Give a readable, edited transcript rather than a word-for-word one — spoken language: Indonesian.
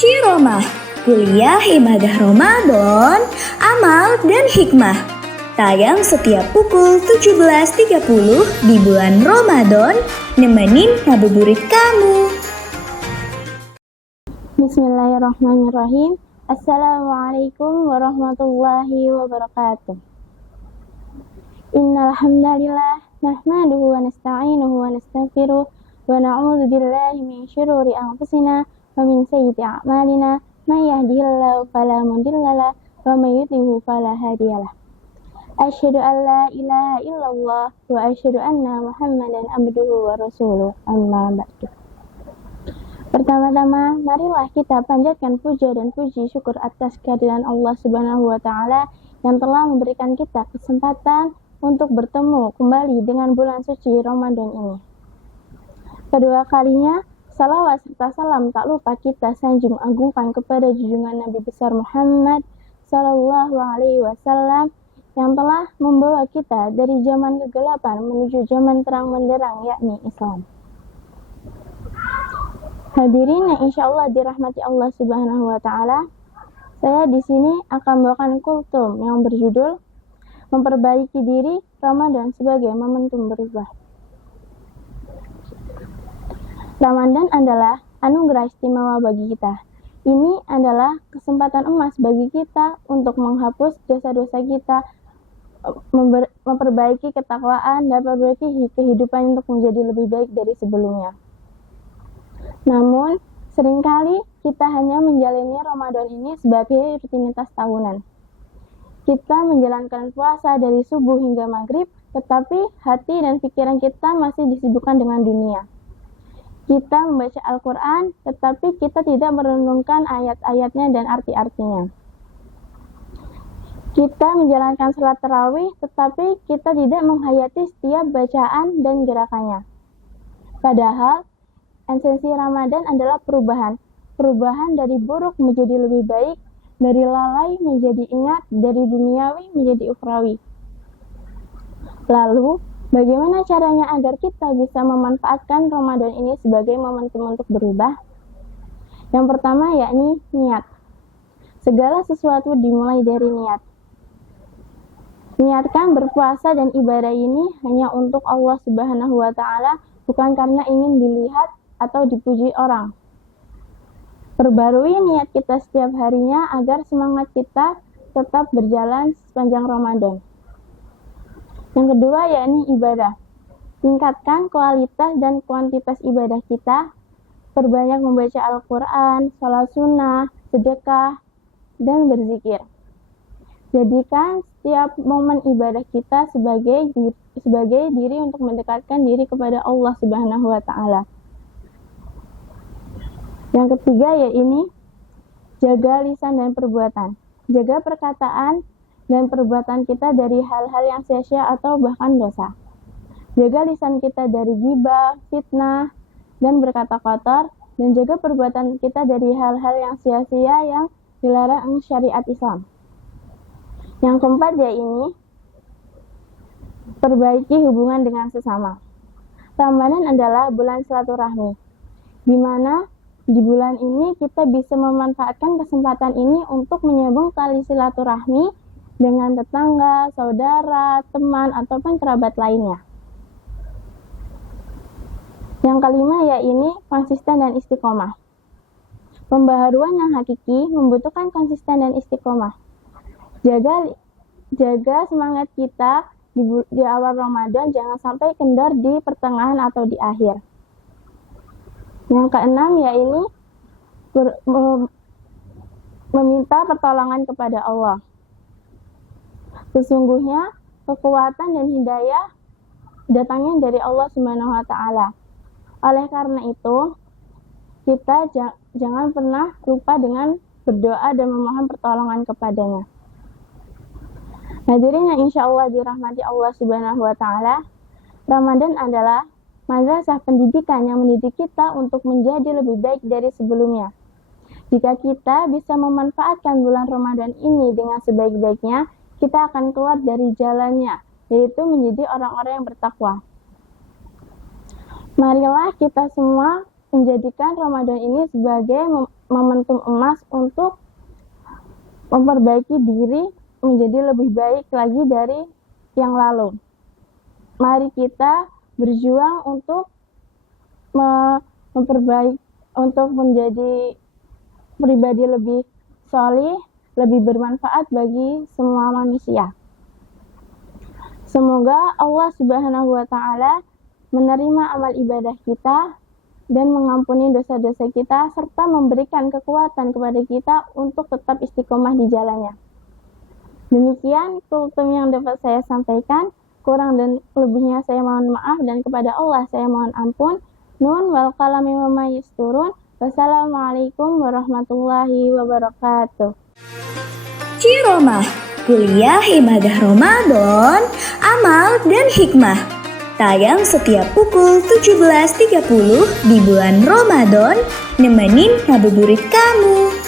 Ciromah, kuliah ibadah Ramadan, amal dan hikmah. Tayang setiap pukul 17.30 di bulan Ramadan, nemenin ngabuburit kamu. Bismillahirrahmanirrahim. Assalamualaikum warahmatullahi wabarakatuh. Innal hamdalillah nahmaduhu wa nasta'inuhu wa nastaghfiruh wa na'udzu billahi min syururi anfusina wa min sayyiati a'malina may yahdihillahu fala mudhillalah wa may yudhlil fala hadiyalah. Asyhadu an la ilaha illallah wa asyhadu anna Muhammadan abduhu wa rasuluh. Amma ba'du. Pertama-tama, marilah kita panjatkan puja dan puji syukur atas kehadiran Allah Subhanahu wa taala yang telah memberikan kita kesempatan untuk bertemu kembali dengan bulan suci Ramadan ini. Kedua kalinya, salawat serta salam tak lupa kita sanjung agungkan kepada junjungan Nabi besar Muhammad sallallahu alaihi wasallam yang telah membawa kita dari zaman kegelapan menuju zaman terang benderang, yakni Islam. Hadirin yang insyaallah dirahmati Allah Subhanahu wa taala, saya di sini akan membawakan kultum yang berjudul Memperbaiki Diri Ramadan sebagai Momentum Berubah. Ramadan adalah anugerah istimewa bagi kita. Ini adalah kesempatan emas bagi kita untuk menghapus dosa-dosa kita, memperbaiki ketakwaan, dan memperbaiki kehidupan untuk menjadi lebih baik dari sebelumnya. Namun, seringkali kita hanya menjalani Ramadan ini sebagai rutinitas tahunan. Kita menjalankan puasa dari subuh hingga maghrib, tetapi hati dan pikiran kita masih disibukkan dengan dunia. Kita membaca Al-Quran, tetapi kita tidak merenungkan ayat-ayatnya dan arti-artinya. Kita menjalankan salat tarawih, tetapi kita tidak menghayati setiap bacaan dan gerakannya. Padahal, esensi Ramadan adalah perubahan dari buruk menjadi lebih baik, dari lalai menjadi ingat, dari duniawi menjadi ukhrawi. Lalu, bagaimana caranya agar kita bisa memanfaatkan Ramadan ini sebagai momentum untuk berubah? Yang pertama yakni niat. Segala sesuatu dimulai dari niat. Niatkan berpuasa dan ibadah ini hanya untuk Allah Subhanahu wa taala, bukan karena ingin dilihat atau dipuji orang. Perbarui niat kita setiap harinya agar semangat kita tetap berjalan sepanjang Ramadan. Yang kedua yakni ibadah. Tingkatkan kualitas dan kuantitas ibadah kita. Perbanyak membaca Al-Quran, salat sunnah, sedekah, dan berzikir. Jadikan setiap momen ibadah kita sebagai diri untuk mendekatkan diri kepada Allah Subhanahu wa taala. Yang ketiga yaitu jaga lisan dan perbuatan. Jaga perkataan dan perbuatan kita dari hal-hal yang sia-sia atau bahkan dosa. Jaga lisan kita dari ghibah, fitnah, dan berkata kotor, dan jaga perbuatan kita dari hal-hal yang sia-sia yang dilarang syariat Islam. Yang keempat yaitu perbaiki hubungan dengan sesama. Ramadan adalah bulan silaturahmi, di mana di bulan ini kita bisa memanfaatkan kesempatan ini untuk menyambung tali silaturahmi dengan tetangga, saudara, teman, ataupun kerabat lainnya. Yang kelima yaitu konsisten dan istiqomah. Pembaharuan yang hakiki membutuhkan konsisten dan istiqomah. Jaga semangat kita di awal Ramadan, jangan sampai kendor di pertengahan atau di akhir. Yang keenam yaitu meminta pertolongan kepada Allah. Sesungguhnya kekuatan dan hidayah datangnya dari Allah Subhanahu wa taala. Oleh karena itu, kita jangan pernah lupa dengan berdoa dan memohon pertolongan kepadanya. Hadirin yang insyaallah dirahmati Allah Subhanahu wa taala, Ramadan adalah madrasah pendidikan yang mendidik kita untuk menjadi lebih baik dari sebelumnya. Jika kita bisa memanfaatkan bulan Ramadan ini dengan sebaik-baiknya, kita akan keluar dari jalannya, yaitu menjadi orang-orang yang bertakwa. Marilah kita semua menjadikan Ramadan ini sebagai momentum emas untuk memperbaiki diri menjadi lebih baik lagi dari yang lalu. Mari kita berjuang untuk untuk menjadi pribadi lebih solih, lebih bermanfaat bagi semua manusia. Semoga Allah Subhanahu wa Ta'ala menerima amal ibadah kita dan mengampuni dosa-dosa kita serta memberikan kekuatan kepada kita untuk tetap istiqomah di jalannya. Demikian kultum yang dapat saya sampaikan. Kurang dan lebihnya saya mohon maaf, dan kepada Allah saya mohon ampun. Nun wal qalami wama yasturun. Wassalamualaikum warahmatullahi wabarakatuh. Ciromah, kuliah ibadah Ramadan, amal dan hikmah. Tayang setiap pukul 17.30 di bulan Ramadan, nemenin ngabuburit kamu.